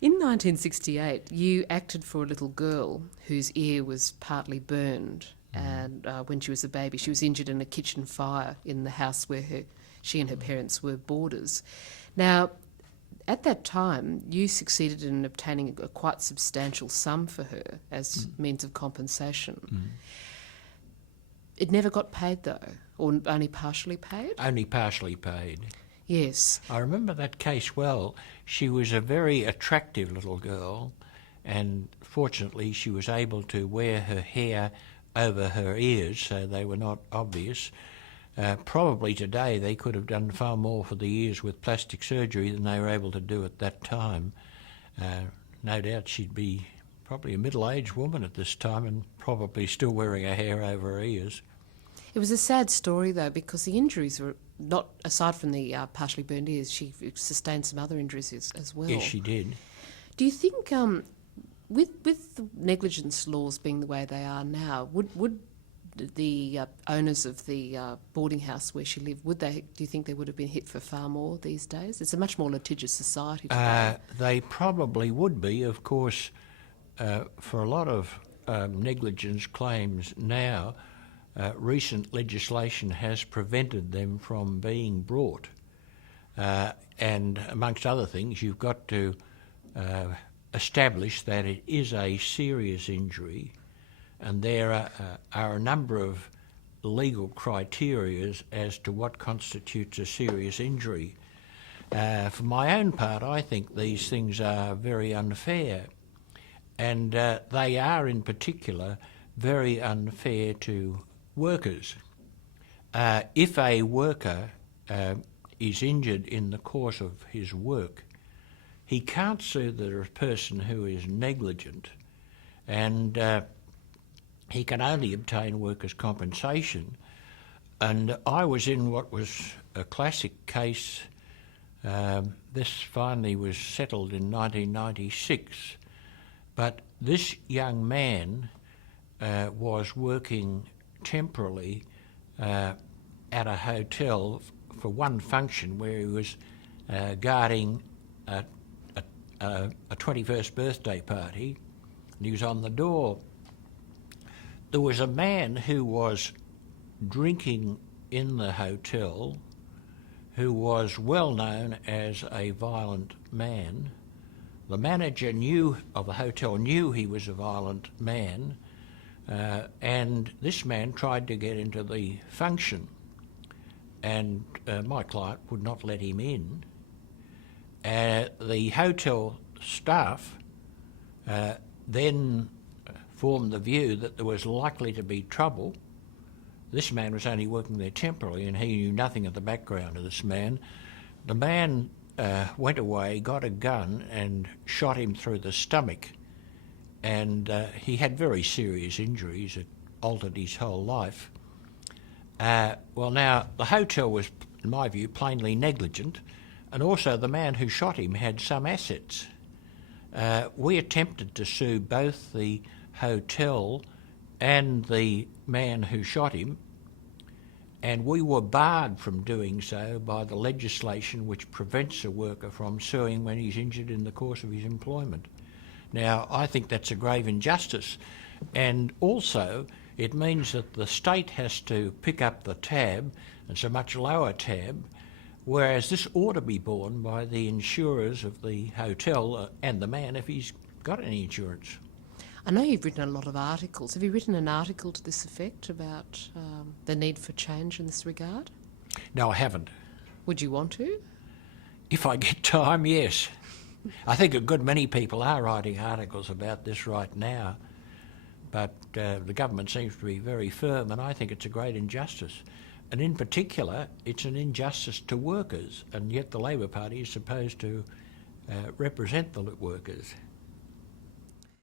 In 1968, you acted for a little girl whose ear was partly burned, and when she was a baby, she was injured in a kitchen fire in the house where she and her parents were boarders. Now, at that time, you succeeded in obtaining a quite substantial sum for her as means of compensation. It never got paid, though, or only partially paid? Only partially paid. Yes. I remember that case well. She was a very attractive little girl, and fortunately she was able to wear her hair over her ears so they were not obvious. Probably today they could have done far more for the ears with plastic surgery than they were able to do at that time. No doubt she'd be probably a middle-aged woman at this time and probably still wearing her hair over her ears. It was a sad story, though, because the injuries were not, aside from the partially burned ears, she sustained some other injuries as well. Yes, she did. Do you think, with the negligence laws being the way they are now, would the owners of the boarding house where she lived, do you think they would have been hit for far more these days? It's a much more litigious society today. They probably would be, of course, for a lot of negligence claims now. Recent legislation has prevented them from being brought. And amongst other things, you've got to establish that it is a serious injury, and there are a number of legal criteria as to what constitutes a serious injury. For my own part, I think these things are very unfair, and they are in particular very unfair to workers. If a worker is injured in the course of his work, he can't sue the person who is negligent, and he can only obtain workers' compensation. And I was in what was a classic case. This finally was settled in 1996, but this young man was working temporarily at a hotel for one function where he was guarding a 21st birthday party, and he was on the door. There was a man who was drinking in the hotel who was well known as a violent man. The manager of the hotel knew he was a violent man, and this man tried to get into the function, and my client would not let him in. The hotel staff then formed the view that there was likely to be trouble. This man was only working there temporarily, and he knew nothing of the background of this man. The man went away, got a gun, and shot him through the stomach. And he had very serious injuries that altered his whole life. Well, now, the hotel was, in my view, plainly negligent, and also the man who shot him had some assets. We attempted to sue both the hotel and the man who shot him, and we were barred from doing so by the legislation which prevents a worker from suing when he's injured in the course of his employment. Now, I think that's a grave injustice, and also it means that the state has to pick up the tab, and it's a much lower tab, whereas this ought to be borne by the insurers of the hotel and the man if he's got any insurance. I know you've written a lot of articles. Have you written an article to this effect about the need for change in this regard? No, I haven't. Would you want to? If I get time, yes. I think a good many people are writing articles about this right now, but the government seems to be very firm, and I think it's a great injustice. And in particular, it's an injustice to workers, and yet the Labor Party is supposed to represent the workers.